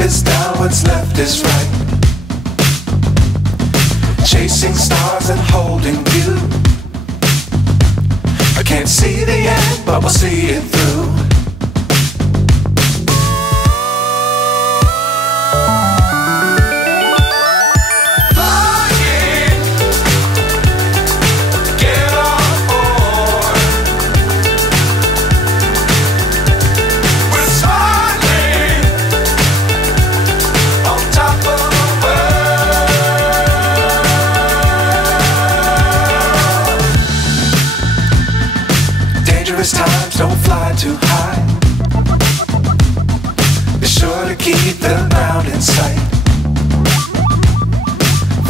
is down, what's left is right. Chasing stars and holding you. I can't see the end, but we'll see it through. Dangerous times, don't fly too high. Be sure to keep the ground in sight.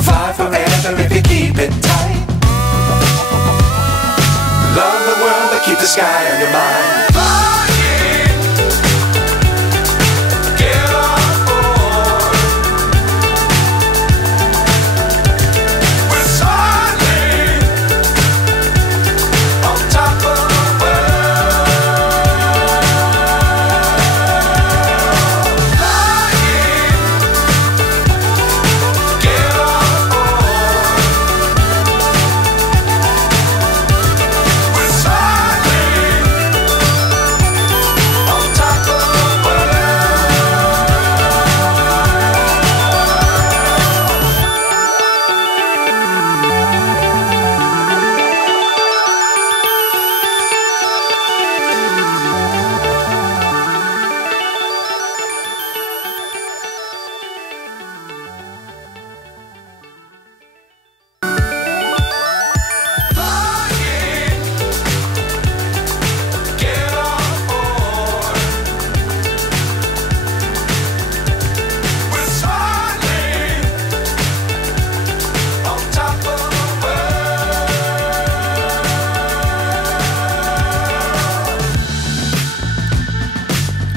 Fly forever if you keep it tight. Love the world, but keep the sky on your mind.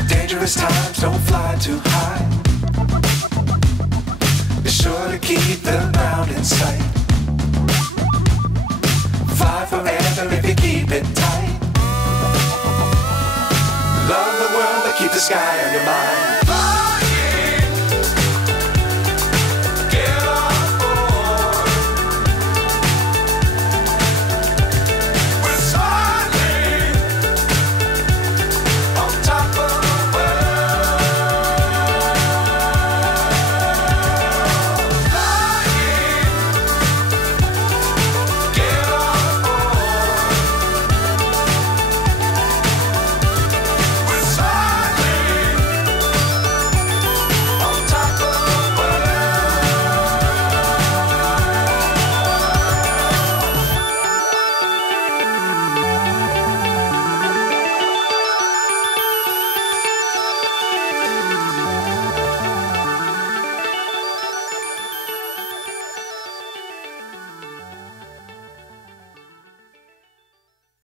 Dangerous times, don't fly too high. Be sure to keep the ground in sight. Fly forever if you keep it tight. Love the world, but keep the sky on your mind.